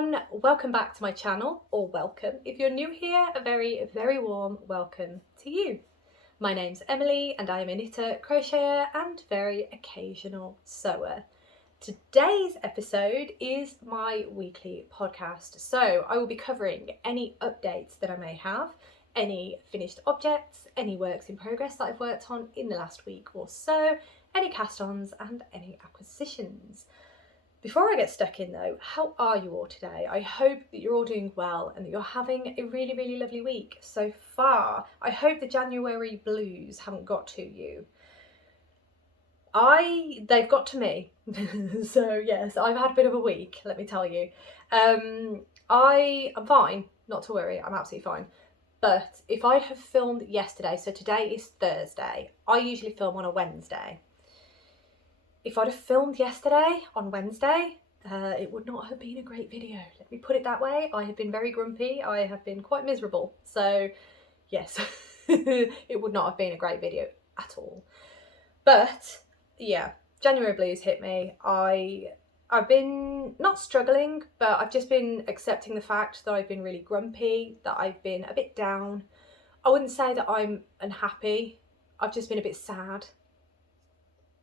everyone, welcome back to my channel, or welcome. If you're new here, a very, very warm welcome to you. My name's Emily and I am a knitter, crocheter and very occasional sewer. Today's episode is my weekly podcast, so I will be covering any updates that I may have, any finished objects, any works in progress that I've worked on in the last week or so, any cast-ons and any acquisitions. Before I get stuck in though, how are you all today? I hope that you're all doing well and that you're having a really, really lovely week so far. I hope the January blues haven't got to you. They've got to me. So yes, I've had a bit of a week, let me tell you. I'm fine, not to worry, I'm absolutely fine. But if I have filmed yesterday, so today is Thursday, I usually film on a Wednesday. If I'd have filmed yesterday on Wednesday, it would not have been a great video. Let me put it that way. I have been very grumpy. I have been quite miserable. So yes, it would not have been a great video at all. But yeah, January blues hit me. I've been not struggling, but I've just been accepting the fact that I've been really grumpy, that I've been a bit down. I wouldn't say that I'm unhappy. I've just been a bit sad.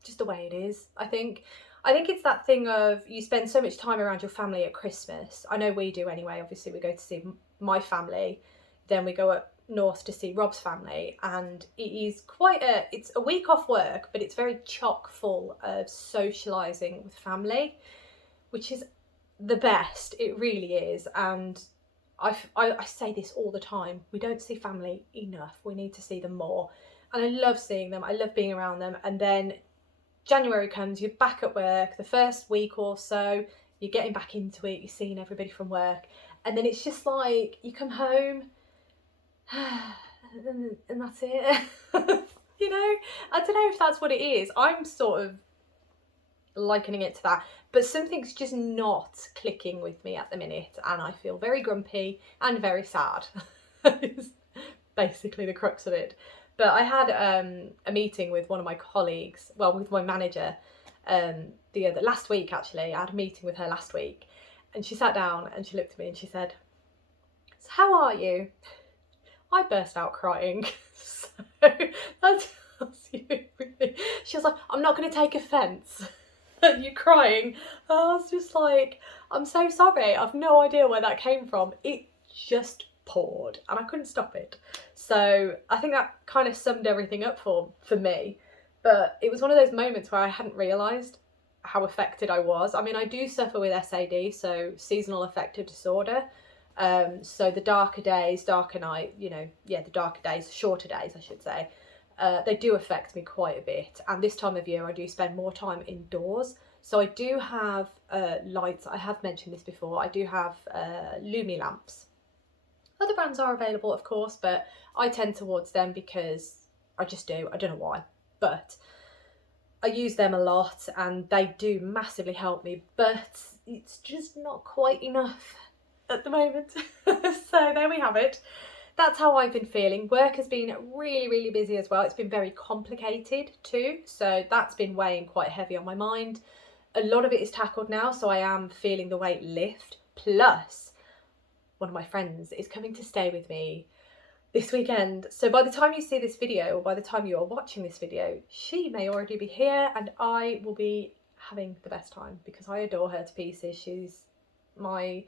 Just the way it is, I think it's that thing of you spend so much time around your family at Christmas. I know we do anyway. Obviously we go to see my family, then we go up north to see Rob's family, and it is it's a week off work, but it's very chock full of socialising with family, which is the best. It really is. And I say this all the time, we don't see family enough. We need to see them more, and I love seeing them. I love being around them. And then January comes, you're back at work, the first week or so, you're getting back into it, you're seeing everybody from work, and then it's just like, you come home, and that's it. You know, I don't know if that's what it is. I'm sort of likening it to that, but something's just not clicking with me at the minute, and I feel very grumpy and very sad. It's basically the crux of it. But I had a meeting with one of my colleagues, well, with my manager, last week actually. I had a meeting with her last week, and she sat down and she looked at me and she said, "So how are you?" I burst out crying. So that tells you everything. She was like, "I'm not going to take offence at you crying." I was just like, "I'm so sorry. I've no idea where that came from. It just poured and I couldn't stop it." So I think that kind of summed everything up for me. But it was one of those moments where I hadn't realised how affected I was. I mean, I do suffer with SAD, so seasonal affective disorder. So the darker days, darker night, the darker days, shorter days, I should say, they do affect me quite a bit. And this time of year, I do spend more time indoors. So I do have lights. I have mentioned this before. I do have Lumi lamps. Other brands are available, of course, but I tend towards them because I just do. I don't know why, but I use them a lot and they do massively help me, but it's just not quite enough at the moment. So there we have it. That's how I've been feeling. Work has been really, really busy as well. It's been very complicated too, so that's been weighing quite heavy on my mind. A lot of it is tackled now, so I am feeling the weight lift. Plus, one of my friends is coming to stay with me this weekend. So by the time you see this video, or by the time you are watching this video, she may already be here and I will be having the best time because I adore her to pieces. She's my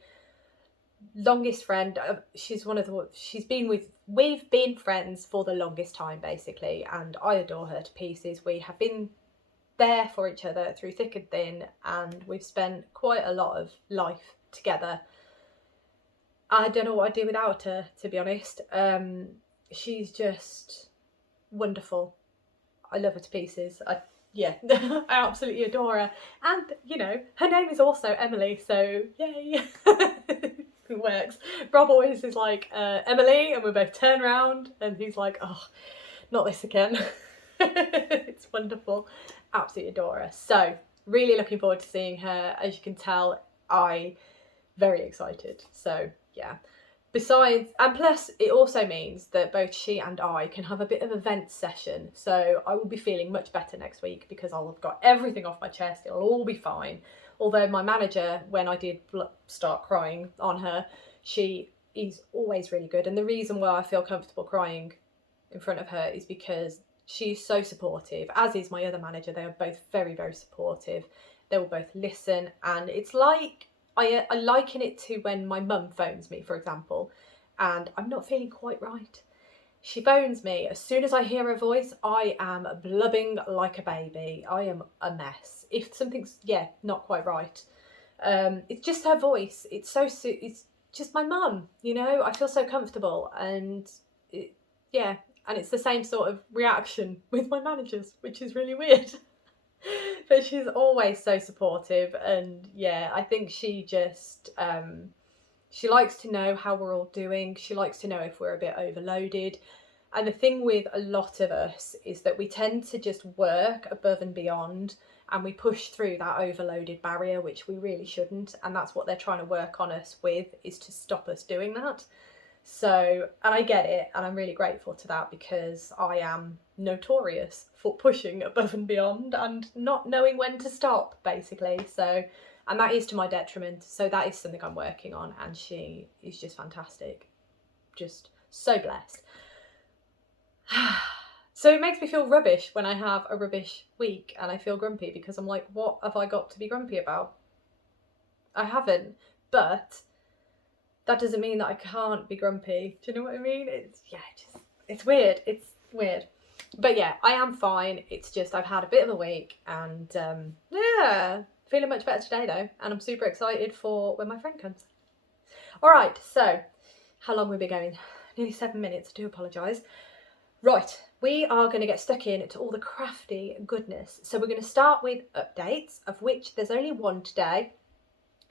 longest friend. We've been friends for the longest time basically, and I adore her to pieces. We have been there for each other through thick and thin, and we've spent quite a lot of life together. I don't know what I'd do without her, to be honest. She's just wonderful. I love her to pieces. I absolutely adore her. And, her name is also Emily, so yay. It works. Rob always is like, Emily, and we both turn around, and he's like, oh, not this again. It's wonderful. Absolutely adore her. So, really looking forward to seeing her. As you can tell, very excited. So yeah, Besides, and plus it also means that both she and I can have a bit of a vent session. So I will be feeling much better next week because I'll have got everything off my chest. It'll all be fine. Although my manager, when I did start crying on her, she is always really good. And the reason why I feel comfortable crying in front of her is because she's so supportive, as is my other manager. They are both very, very supportive. They will both listen, and it's like, I liken it to when my mum phones me, for example, and I'm not feeling quite right. She phones me. As soon as I hear her voice, I am blubbing like a baby. I am a mess. If something's, not quite right. It's just her voice. It's just my mum, you know? I feel so comfortable, and and it's the same sort of reaction with my managers, which is really weird. But she's always so supportive, and I think she just she likes to know how we're all doing. She likes to know if we're a bit overloaded. And the thing with a lot of us is that we tend to just work above and beyond, and we push through that overloaded barrier, which we really shouldn't. And that's what they're trying to work on us with, is to stop us doing that. So, and I get it, and I'm really grateful to that, because I am notorious for pushing above and beyond and not knowing when to stop, basically. So, and that is to my detriment. So that is something I'm working on, and she is just fantastic. Just so blessed. So it makes me feel rubbish when I have a rubbish week and I feel grumpy, because I'm like, what have I got to be grumpy about? I haven't, but that doesn't mean that I can't be grumpy. Do you know what I mean? It's weird. It's weird. But I am fine. It's just I've had a bit of a week, and feeling much better today though, and I'm super excited for when my friend comes. All right, so how long have we been going? Nearly 7 minutes. I do apologise. Right, we are going to get stuck in to all the crafty goodness. So we're going to start with updates, of which there's only one today.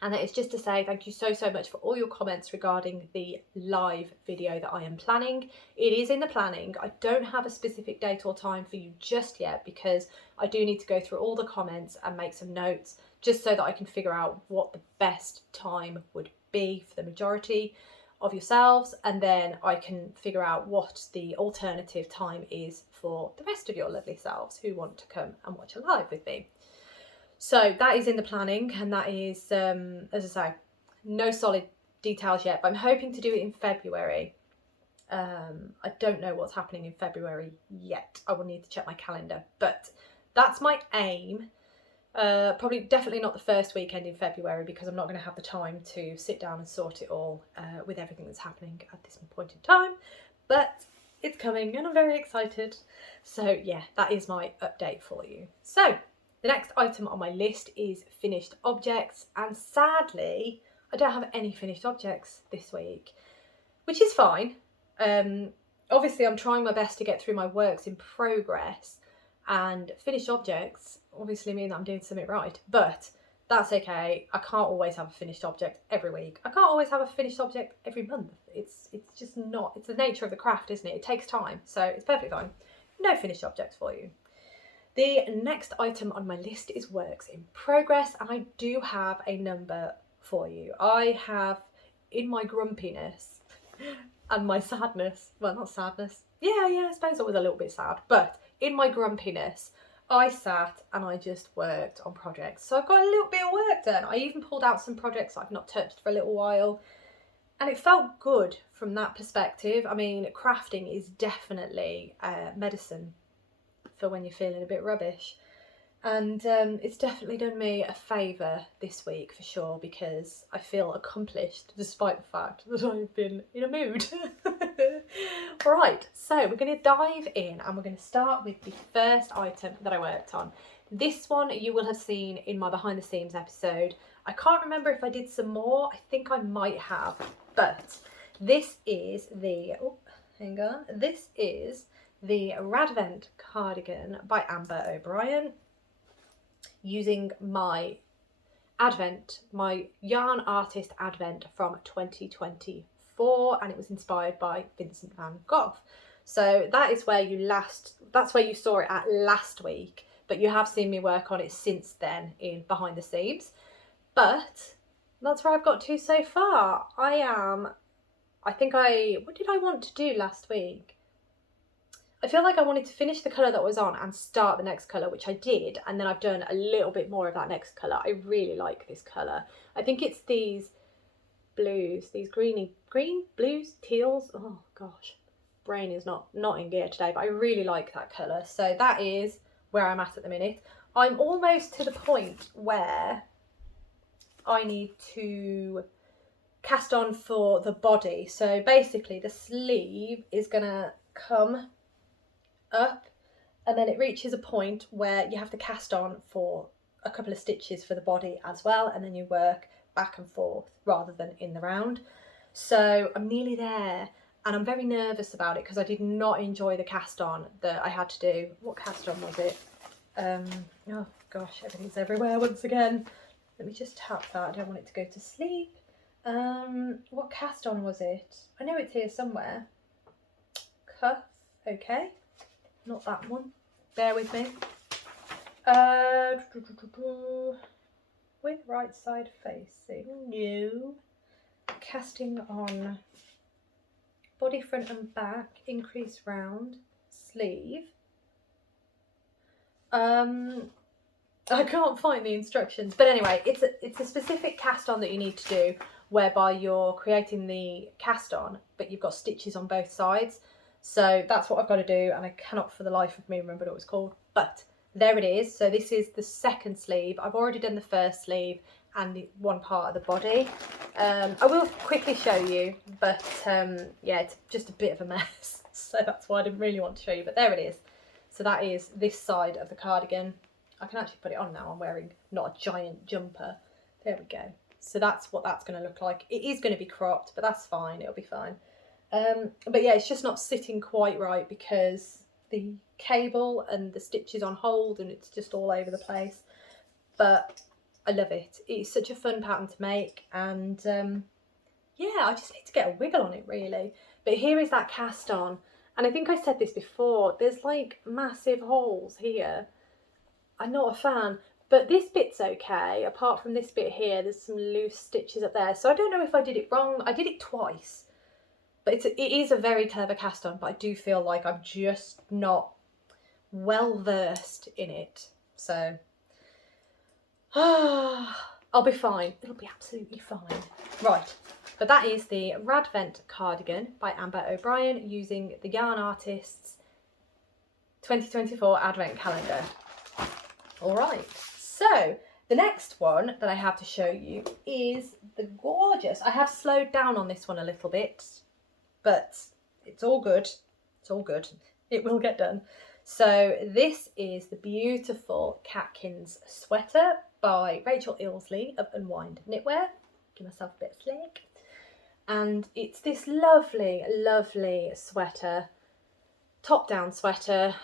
And that is just to say thank you so much for all your comments regarding the live video that I am planning. It is in the planning. I don't have a specific date or time for you just yet, because I do need to go through all the comments and make some notes, just so that I can figure out what the best time would be for the majority of yourselves, and then I can figure out what the alternative time is for the rest of your lovely selves who want to come and watch a live with me. So that is in the planning, and that is, as I say, no solid details yet, but I'm hoping to do it in February. I don't know what's happening in February yet. I will need to check my calendar, but that's my aim. Probably definitely not the first weekend in February, because I'm not going to have the time to sit down and sort it all with everything that's happening at this point in time, but it's coming and I'm very excited. So that is my update for you. So the next item on my list is finished objects, and sadly I don't have any finished objects this week, which is fine. Obviously I'm trying my best to get through my works in progress, and finished objects obviously mean that I'm doing something right, but that's okay. I can't always have a finished object every week. I can't always have a finished object every month. It's just not, it's the nature of the craft, isn't it? It takes time, so it's perfectly fine. No finished objects for you. The next item on my list is works in progress, and I do have a number for you. I have, in my grumpiness and my sadness, well, not sadness, I suppose I was a little bit sad, but in my grumpiness, I sat and I just worked on projects. So I've got a little bit of work done. I even pulled out some projects I've not touched for a little while, and it felt good from that perspective. I mean, crafting is definitely medicine for when you're feeling a bit rubbish, and it's definitely done me a favour this week for sure, because I feel accomplished despite the fact that I've been in a mood. Right, so we're going to dive in, and we're going to start with the first item that I worked on. This one you will have seen in my behind the scenes episode. I can't remember if I did some more. I think I might have, but this is the this is the Radvent Cardigan by Amber O'Brien, using my Advent, my yarn artist Advent from 2024, and it was inspired by Vincent van Gogh. So that is where that's where you saw it at last week, but you have seen me work on it since then in behind the scenes. But that's where I've got to so far. I am what did I want to do last week? I feel like I wanted to finish the colour that was on and start the next colour, which I did, and then I've done a little bit more of that next colour. I really like this colour. I think it's these blues, these green blues, teals. Oh gosh, brain is not in gear today, but I really like that colour. So that is where I'm at the minute. I'm almost to the point where I need to cast on for the body. So basically the sleeve is gonna come up, and then it reaches a point where you have to cast on for a couple of stitches for the body as well, and then you work back and forth rather than in the round. So I'm nearly there, and I'm very nervous about it because I did not enjoy the cast on that I had to do. What cast on was it? Oh gosh, everything's everywhere once again. Let me just tap that, I don't want it to go to sleep. What cast on was it? I know it's here somewhere. Cuff, okay. Not that one. Bear with me. With right side facing. No. Casting on body front and back, increase round, sleeve. I can't find the instructions, but anyway, it's a specific cast on that you need to do, whereby you're creating the cast on, but you've got stitches on both sides. So that's what I've got to do, and I cannot for the life of me remember what it was called, but there it is. So this is the second sleeve. I've already done the first sleeve and the one part of the body. I will quickly show you, but yeah, it's just a bit of a mess, so that's why I didn't really want to show you, but there it is. So that is this side of the cardigan. I can actually put it on now. I'm wearing not a giant jumper. There we go. So that's what that's going to look like. It is going to be cropped, but that's fine. It'll be fine. But yeah, it's just not sitting quite right because the cable and the stitch is on hold and it's just all over the place. But I love it. It's such a fun pattern to make, and yeah, I just need to get a wiggle on it really. But here is that cast on, and I think I said this before, there's like massive holes here. I'm not a fan, but this bit's okay. Apart from this bit here, there's some loose stitches up there. So I don't know if I did it wrong. I did it twice, but it is a very clever cast on, but I do feel like I'm just not well versed in it. So I'll be fine. It'll be absolutely fine. Right, but that is the Radvent Cardigan by Amber O'Brien using the Yarn Artists 2024 Advent Calendar. All right, so the next one that I have to show you is the gorgeous. I have slowed down on this one a little bit, but it's all good. It's all good. It will get done. So this is the beautiful Catkins Sweater by Rachel Ilsley of Unwind Knitwear. Give myself a bit of slack. And it's this lovely, lovely sweater, top-down sweater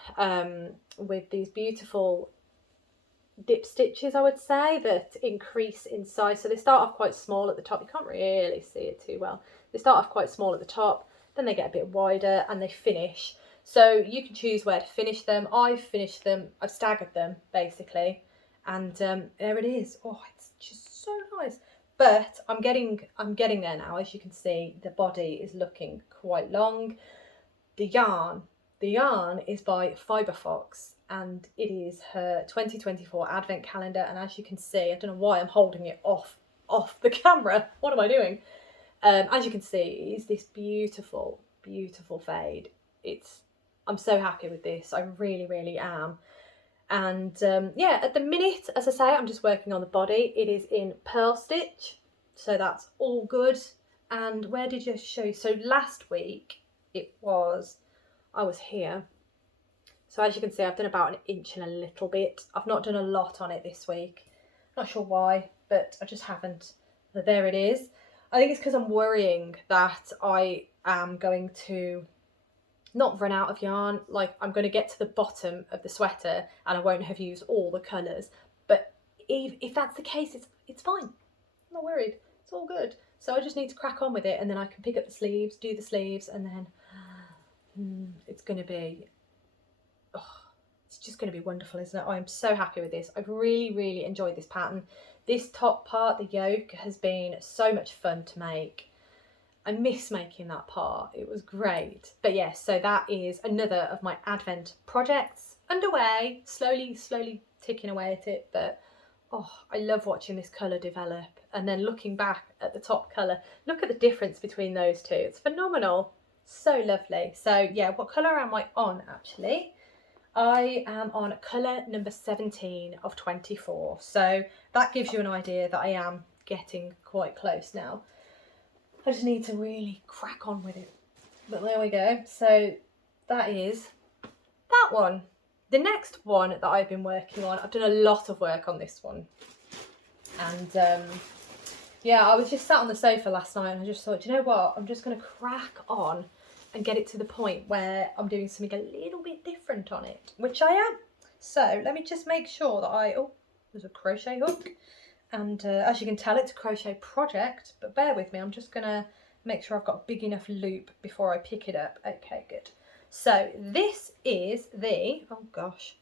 with these beautiful dip stitches, I would say, that increase in size. So they start off quite small at the top. You can't really see it too well. They start off quite small at the top, then they get a bit wider and they finish. So you can choose where to finish them. I've finished them, I've staggered them basically, and there it is. Oh, it's just so nice. But I'm getting there now. As you can see, the body is looking quite long. The yarn is by Fiberfox, and it is her 2024 Advent Calendar. And as you can see, I don't know why I'm holding it off the camera. What am I doing? As you can see, it's this beautiful, beautiful fade. I'm so happy with this. I really, really am. And yeah, at the minute, as I say, I'm just working on the body. It is in purl stitch, so that's all good. And where did you show you? So last week I was here. So as you can see, I've done about 1 inch and a little bit. I've not done a lot on it this week. Not sure why, but I just haven't. But there it is. I think it's because I'm worrying that I am going to not run out of yarn. Like, I'm going to get to the bottom of the sweater and I won't have used all the colours. But if that's the case, it's fine. I'm not worried. It's all good. So I just need to crack on with it, and then I can pick up the sleeves, do the sleeves, and then it's going to be... it's just going to be wonderful, isn't it? I'm so happy with this. I've really, really enjoyed this pattern. This top part, the yoke, has been so much fun to make. I miss making that part. It was great. But yes, so that is another of my Advent projects underway, slowly ticking away at it. But oh, I love watching this colour develop, and then looking back at the top colour. Look at the difference between those two. It's phenomenal. So lovely. So yeah, what colour am I on actually? I am on colour number 17 of 24. So that gives you an idea that I am getting quite close now. I just need to really crack on with it. But there we go. So that is that one. The next one that I've been working on, I've done a lot of work on this one. And yeah, I was just sat on the sofa last night and I just thought, do you know what? I'm just going to crack on and get it to the point where I'm doing something a little bit different on it, which I am. So let me just make sure that oh, there's a crochet hook. And as you can tell, it's a crochet project, but bear with me. I'm just going to make sure I've got a big enough loop before I pick it up. Okay, good. So this is the, oh gosh,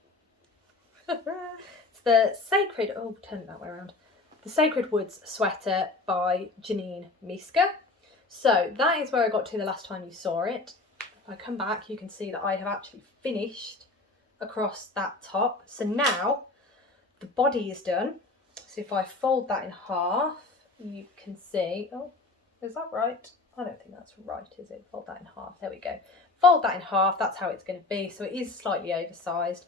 it's the Sacred, oh, turn it that way around. The Sacred Woods Sweater by Janine Miska. So that is where I got to the last time you saw it. If I come back, you can see that I have actually finished across that top. So now the body is done. So if I fold that in half, you can see, oh, is that right? I don't think that's right, is it? Fold that in half, there we go. Fold that in half, that's how it's going to be. So it is slightly oversized.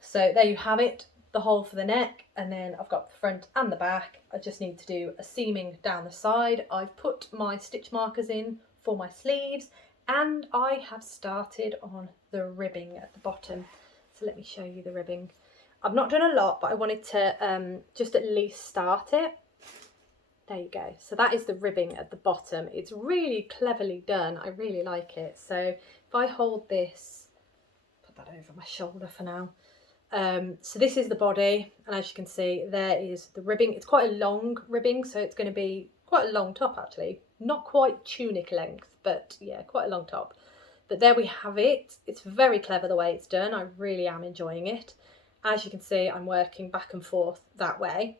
So there you have it, the hole for the neck, and then I've got the front and the back. I just need to do a seaming down the side. I've put my stitch markers in for my sleeves, and I have started on the ribbing at the bottom. So let me show you the ribbing. I've not done a lot, but I wanted to just at least start it. There you go. So that is the ribbing at the bottom. It's really cleverly done. I really like it. So if I hold this, put that over my shoulder for now. So this is the body, and as you can see, there is the ribbing. It's quite a long ribbing, so it's going to be quite a long top actually. Not quite tunic length, but yeah, quite a long top. But there we have it. It's very clever the way it's done. I really am enjoying it. As you can see, I'm working back and forth that way.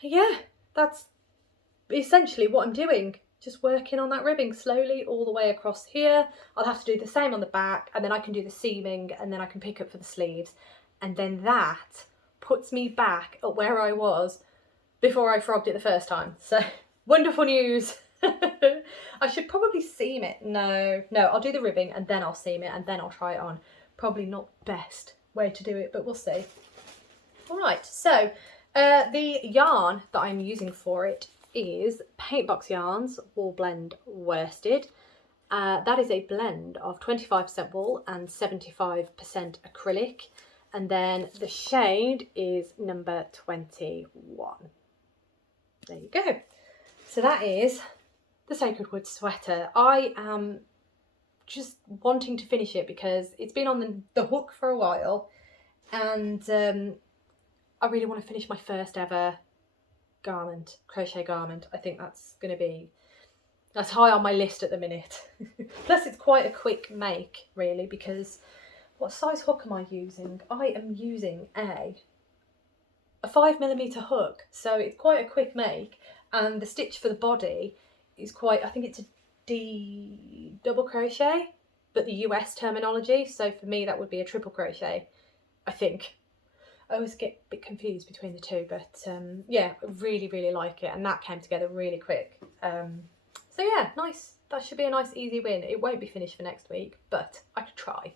Yeah, that's essentially what I'm doing. Just working on that ribbing slowly all the way across here. I'll have to do the same on the back, and then I can do the seaming, and then I can pick up for the sleeves. And then that puts me back at where I was before I frogged it the first time. So wonderful news. I should probably seam it. No, I'll do the ribbing and then I'll seam it and then I'll try it on. Probably not best way to do it, but we'll see. All right, so the yarn that I'm using for it is Paintbox Yarns Wool Blend Worsted. That is a blend of 25% wool and 75% acrylic, and then the shade is number 21. There you go. So that is the Sacred Woods Sweater. I am just wanting to finish it because it's been on the hook for a while, and I really want to finish my first ever garment, crochet garment. I think that's high on my list at the minute. Plus it's quite a quick make really, because what size hook am I using? I am using a 5mm hook, so it's quite a quick make, and the stitch for the body is quite, I think it's a D double crochet, but the US terminology, so for me that would be a triple crochet, I think. I always get a bit confused between the two, but yeah, I really like it, and that came together really quick. So yeah, nice. That should be a nice easy win. It won't be finished for next week, but I could try.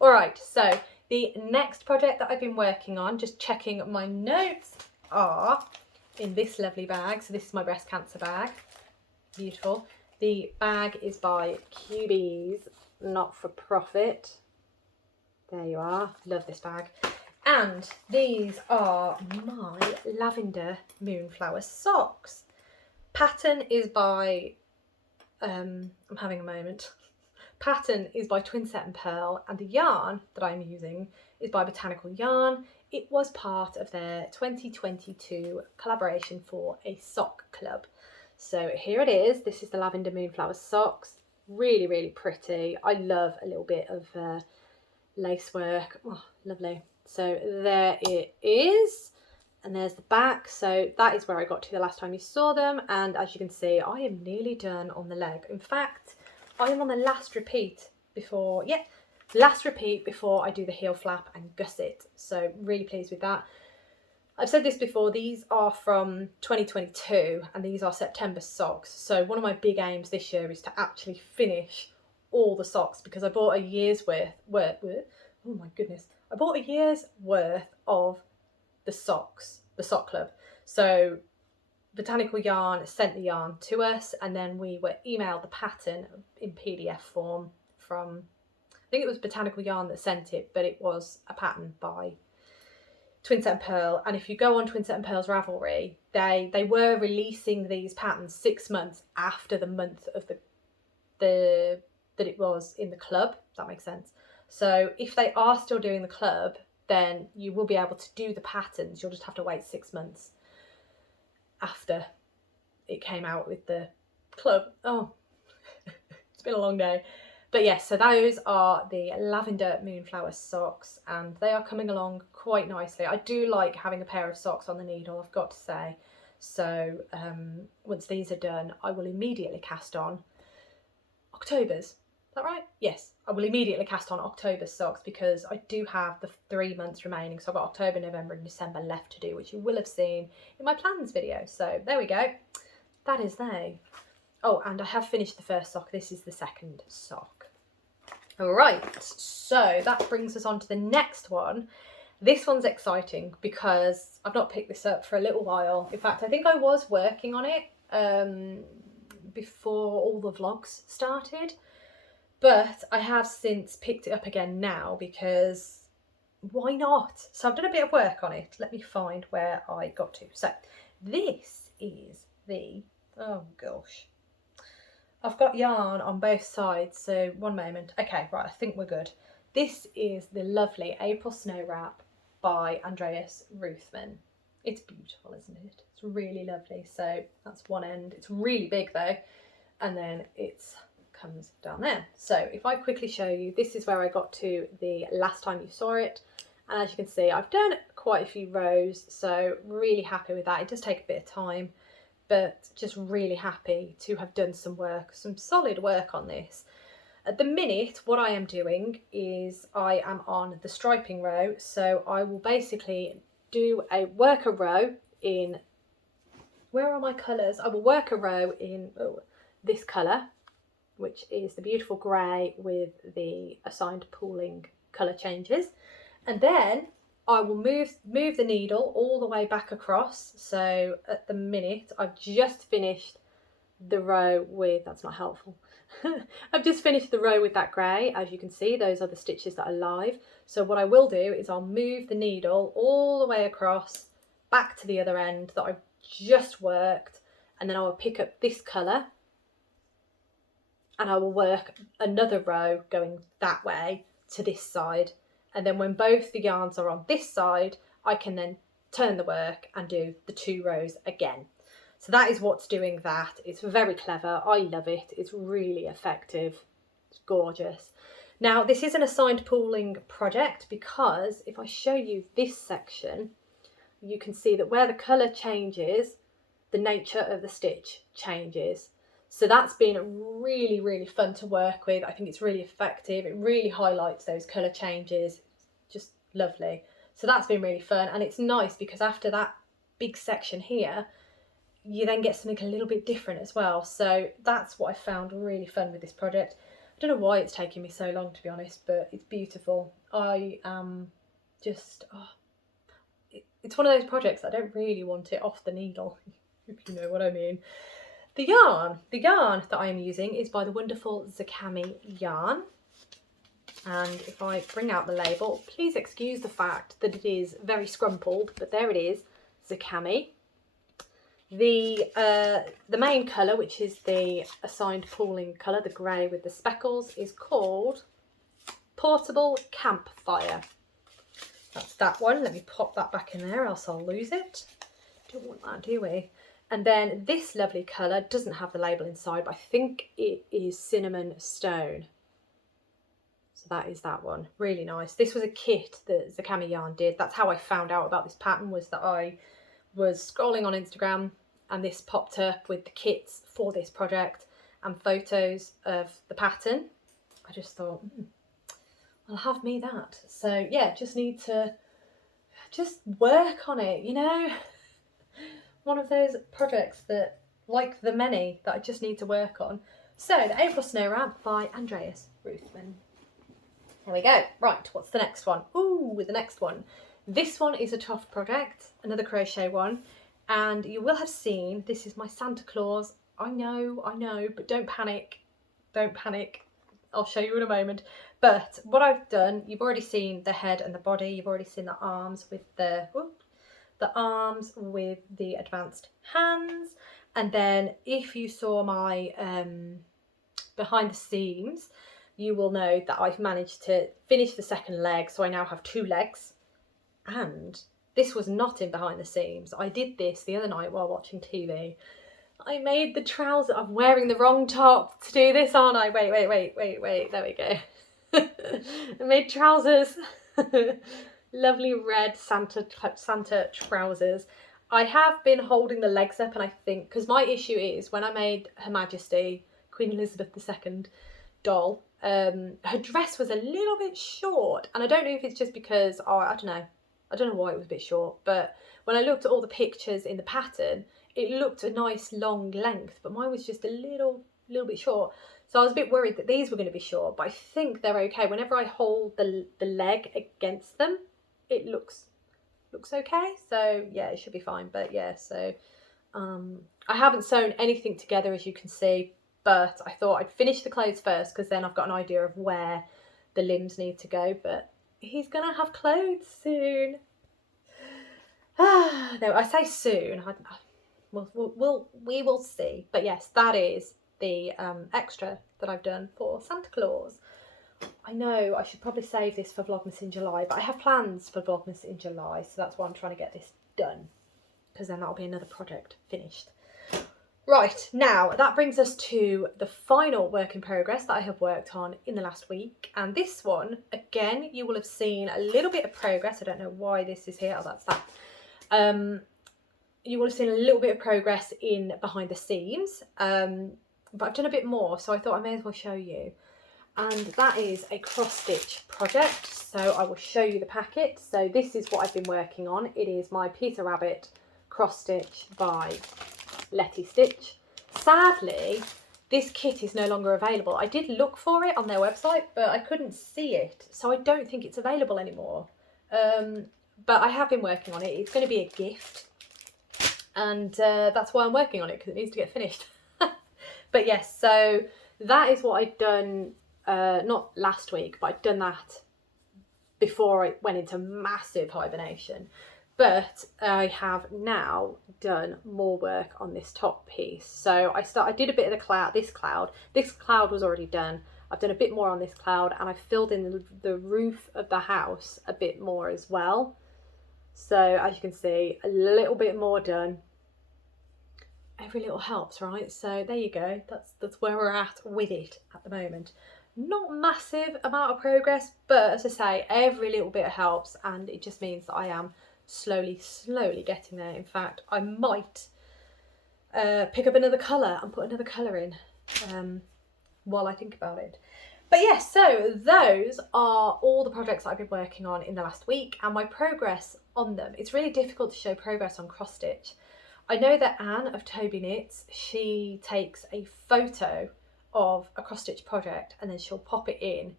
All right, so the next project that I've been working on, just checking my notes, are in this lovely bag. So this is my breast cancer bag. Beautiful. The bag is by QB's Not For Profit. There you are. Love this bag. And these are my Lavender Moonflower socks. Pattern is by, I'm having a moment. Pattern is by Twinset and Pearl, and the yarn that I'm using is by Botanical Yarn. It was part of their 2022 collaboration for a sock club. So here it is. This is the Lavender Moonflower socks. Really pretty. I love a little bit of lace work. Oh, lovely. So there it is. And there's the back. So that is where I got to the last time you saw them. And as you can see, I am nearly done on the leg. In fact, I am on the last repeat before, last repeat before I do the heel flap and gusset. So really pleased with that. I've said this before, these are from 2022 and these are September socks. So one of my big aims this year is to actually finish all the socks, because I bought a year's worth, oh my goodness, I bought a year's worth of the socks, the sock club. So Botanical Yarn sent the yarn to us, and then we were emailed the pattern in PDF form from, I think it was Botanical Yarn that sent it, but it was a pattern by Twinset and Pearl. And if you go on Twinset and Pearl's Ravelry, they were releasing these patterns 6 months after the month of the that it was in the club, if that makes sense. So if they are still doing the club, then you will be able to do the patterns. You'll just have to wait 6 months after it came out with the club. Oh, it's been a long day. But yes, so those are the Lavender Moonflower socks, and they are coming along quite nicely. I do like having a pair of socks on the needle, I've got to say. So once these are done, I will immediately cast on October's. Is that right? Yes, I will immediately cast on October's socks, because I do have the 3 months remaining. So I've got October, November and December left to do, which you will have seen in my plans video. So there we go. That is they. Oh, and I have finished the first sock. This is the second sock. All right, so that brings us on to the next one. This one's exciting because I've not picked this up for a little while. In fact, I think I was working on it before all the vlogs started, but I have since picked it up again now, because why not? So I've done a bit of work on it. Let me find where I got to. So this is the, oh gosh, I've got yarn on both sides, so one moment. Okay, right, I think we're good. This is the lovely April Snow Wrap by Andreas Ruthven. It's beautiful, isn't it? It's really lovely. So that's one end. It's really big though, and then it comes down there. So if I quickly show you, this is where I got to the last time you saw it. And as you can see, I've done quite a few rows, so really happy with that. It does take a bit of time, but just really happy to have done some work, some solid work on this. At the minute, what I am doing is I am on the striping row. So I will basically work a row in, where are my colours? I will work a row in this colour, which is the beautiful grey with the assigned pooling colour changes. And then I will move the needle all the way back across. So at the minute, I've just finished the row with, that's not helpful. I've just finished the row with that grey. As you can see, those are the stitches that are live. So what I will do is I'll move the needle all the way across back to the other end that I've just worked, and then I will pick up this colour and I will work another row going that way to this side. And then when both the yarns are on this side, I can then turn the work and do the 2 rows again. So that is what's doing that. It's very clever. I love it. It's really effective. It's gorgeous. Now, this is an assigned pooling project, because if I show you this section, you can see that where the colour changes, the nature of the stitch changes. So that's been really, really fun to work with. I think it's really effective. It really highlights those colour changes. Just lovely. So that's been really fun. And it's nice because after that big section here, you then get something a little bit different as well. So that's what I found really fun with this project. I don't know why it's taking me so long, to be honest, but it's beautiful. I am just, it's one of those projects I don't really want it off the needle, if you know what I mean. The yarn that I am using is by the wonderful Zakami yarn. And if I bring out the label, please excuse the fact that it is very scrumpled, but there it is, Zakami. The main colour, which is the assigned pooling colour, the grey with the speckles, is called Portable Campfire. That's that one. Let me pop that back in there, else I'll lose it. Don't want that, do we? And then this lovely colour doesn't have the label inside, but I think it is Cinnamon Stone. So that is that one. Really nice. This was a kit that Zakami Yarn did. That's how I found out about this pattern, was that I was scrolling on Instagram and this popped up with the kits for this project and photos of the pattern. I just thought, I'll have me that. So yeah, just need to just work on it, you know? One of those projects that, like the many, that I just need to work on. So, the April Snow Wrap by Andreas Ruthven. There we go. Right, what's the next one? Ooh, the next one. This one is a tough project, another crochet one. And you will have seen, this is my Santa Claus. I know, but don't panic. Don't panic. I'll show you in a moment. But what I've done, you've already seen the head and the body. You've already seen the arms with the arms with the advanced hands. And then if you saw my behind the seams, you will know that I've managed to finish the second leg. So I now have 2 legs. And this was not in behind the seams. I did this the other night while watching TV. I made the trouser. I'm wearing the wrong top to do this, aren't I? Wait. There we go. I made trousers. Lovely red Santa trousers. I have been holding the legs up, and I think, because my issue is when I made Her Majesty Queen Elizabeth II doll, her dress was a little bit short, and I don't know if it's just because, I don't know why it was a bit short, but when I looked at all the pictures in the pattern, it looked a nice long length, but mine was just a little bit short. So I was a bit worried that these were going to be short, but I think they're okay. Whenever I hold the leg against them, it looks okay. So yeah, it should be fine. But yeah, so I haven't sewn anything together, as you can see, but I thought I'd finish the clothes first, because then I've got an idea of where the limbs need to go. But he's gonna have clothes soon. No, I say soon. We will see. But yes, that is the extra that I've done for Santa Claus. I know I should probably save this for Vlogmas in July, but I have plans for Vlogmas in July, so that's why I'm trying to get this done, because then that'll be another project finished. Right, now that brings us to the final work in progress that I have worked on in the last week, and this one, again, you will have seen a little bit of progress. I don't know why this is here. Oh, that's that. You will have seen a little bit of progress in behind the seams, but I've done a bit more, so I thought I may as well show you. And that is a cross stitch project, so I will show you the packet. So this is what I've been working on. It is my Peter Rabbit cross stitch by Letty Stitch. Sadly, this kit is no longer available. I did look for it on their website, but I couldn't see it, so I don't think it's available anymore. But I have been working on it. It's going to be a gift, and that's why I'm working on it, because it needs to get finished. But yes, so that is what I'd done, not last week, but I'd done that before I went into massive hibernation. But I have now done more work on this top piece. So I did a bit of this cloud was already done. I've done a bit more on this cloud, and I've filled in the roof of the house a bit more as well. So as you can see, a little bit more done. Every little helps, right? So there you go. That's where we're at with it at the moment. Not massive amount of progress, but as I say, every little bit helps, and it just means that I am slowly getting there. In fact, I might pick up another colour and put another colour in while I think about it. But yes, so those are all the projects that I've been working on in the last week, and my progress on them. It's really difficult to show progress on cross stitch. I know that Anne of Toby Knits, she takes a photo of a cross stitch project and then she'll pop it in,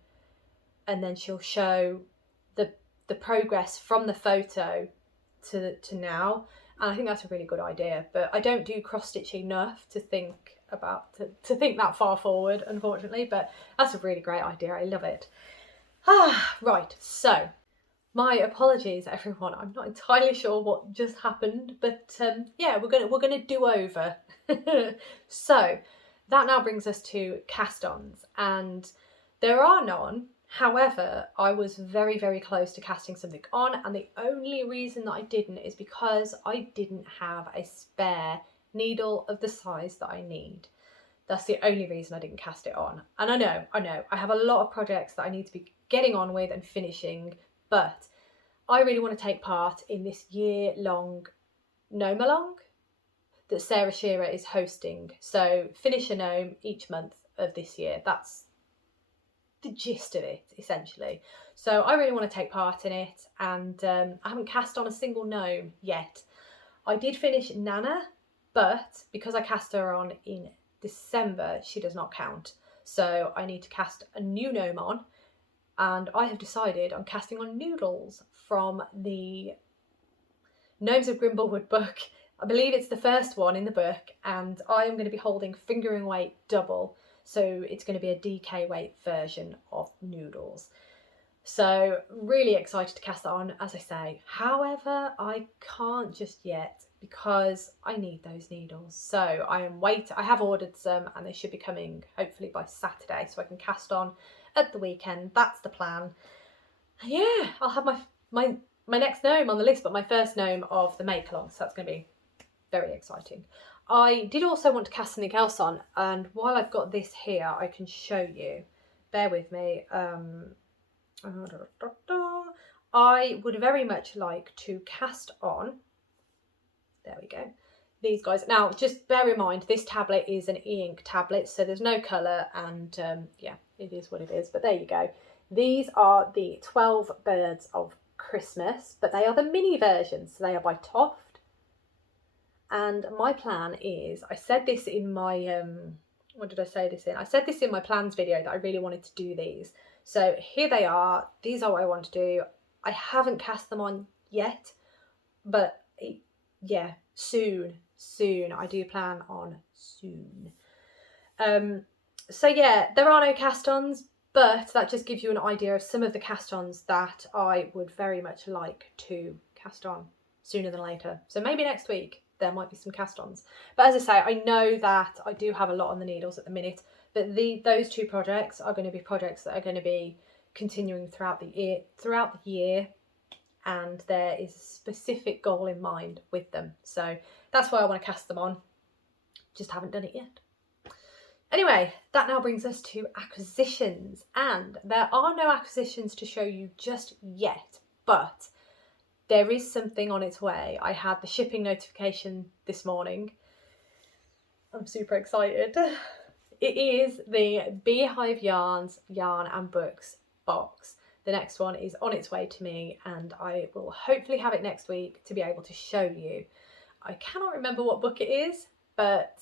and then she'll show the progress from the photo to now. And I think that's a really good idea, but I don't do cross stitch enough to think that far forward, unfortunately, but that's a really great idea. I love it. Right, so my apologies, everyone. I'm not entirely sure what just happened, but yeah, we're gonna do over. So that now brings us to cast-ons, and there are none. However, I was very, very close to casting something on, and the only reason that I didn't is because I didn't have a spare needle of the size that I need. That's the only reason I didn't cast it on. And I know, I have a lot of projects that I need to be getting on with and finishing, but I really want to take part in this year-long gnome-along that Sarah Shearer is hosting. So finish a gnome each month of this year. That's the gist of it, essentially. So I really want to take part in it, and I haven't cast on a single gnome yet. I did finish Nana, but because I cast her on in December, she does not count. So I need to cast a new gnome on, and I have decided on casting on Noodles from the Gnomes of Grimblewood book. I believe it's the first one in the book, and I am going to be holding fingering weight double, so it's going to be a DK weight version of Noodles. So really excited to cast that on, as I say. However, I can't just yet because I need those needles. So I have ordered some, and they should be coming hopefully by Saturday, so I can cast on at the weekend. That's the plan. Yeah, I'll have my next gnome on the list, but my first gnome of the make along, so that's going to be very exciting. I did also want to cast something else on, and while I've got this here, I can show you. Bear with me. I would very much like to cast on, there we go, these guys. Now, just bear in mind, this tablet is an e-ink tablet, so there's no colour, and yeah, it is what it is, but there you go. These are the 12 Birds of Christmas, but they are the mini versions, so they are by Toft. And my plan is, I said this in my, what did I say this in? I said this in my plans video that I really wanted to do these. So here they are. These are what I want to do. I haven't cast them on yet, but yeah, soon. I do plan on soon. So yeah, there are no cast-ons, but that just gives you an idea of some of the cast-ons that I would very much like to cast on sooner than later. So maybe next week there might be some cast-ons. But as I say, I know that I do have a lot on the needles at the minute, but those two projects are going to be projects that are going to be continuing throughout the year, and there is a specific goal in mind with them. So that's why I want to cast them on. Just haven't done it yet. Anyway, that now brings us to acquisitions, and there are no acquisitions to show you just yet, but there is something on its way. I had the shipping notification this morning. I'm super excited. It is the Beehive Yarns Yarn and Books box. The next one is on its way to me, and I will hopefully have it next week to be able to show you. I cannot remember what book it is, but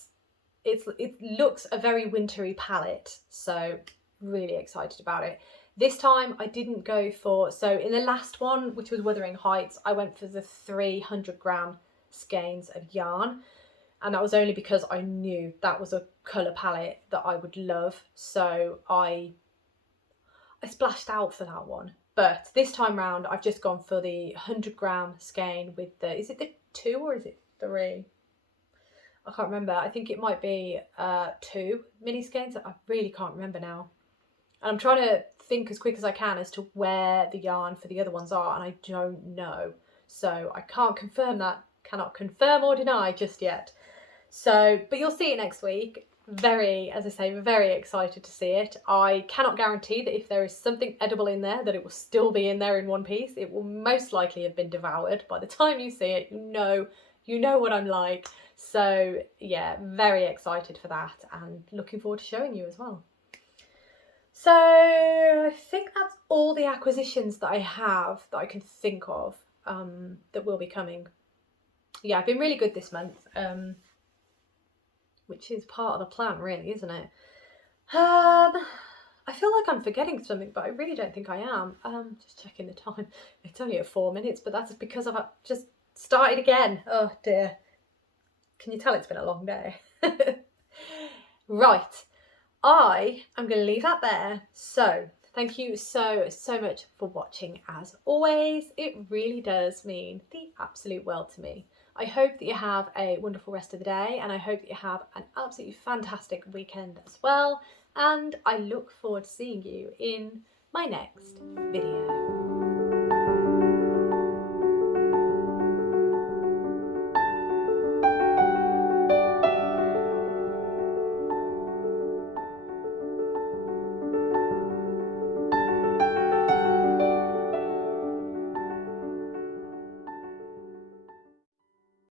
it looks a very wintry palette, so really excited about it. This time I didn't go for, so in the last one, which was Wuthering Heights, I went for the 300 gram skeins of yarn, and that was only because I knew that was a colour palette that I would love, so I splashed out for that one. But this time round I've just gone for the 100 gram skein with the, is it the 2 or is it 3? I can't remember. I think it might be 2 mini skeins. I really can't remember now. And I'm trying to think as quick as I can as to where the yarn for the other ones are, and I don't know. So I can't confirm that, cannot confirm or deny just yet. So, but you'll see it next week. Very, as I say, very excited to see it. I cannot guarantee that if there is something edible in there, that it will still be in there in one piece. It will most likely have been devoured. By the time you see it, you know what I'm like. So yeah, very excited for that, and looking forward to showing you as well. So I think that's all the acquisitions that I have that I can think of that will be coming. Yeah, I've been really good this month, which is part of the plan, really, isn't it? I feel like I'm forgetting something, but I really don't think I am. Just checking the time. It's only at 4 minutes, but that's because I've just started again. Oh dear. Can you tell it's been a long day? Right. I am going to leave that there. So thank you so much for watching. As always, it really does mean the absolute world to me. I hope that you have a wonderful rest of the day, and I hope that you have an absolutely fantastic weekend as well. And I look forward to seeing you in my next video.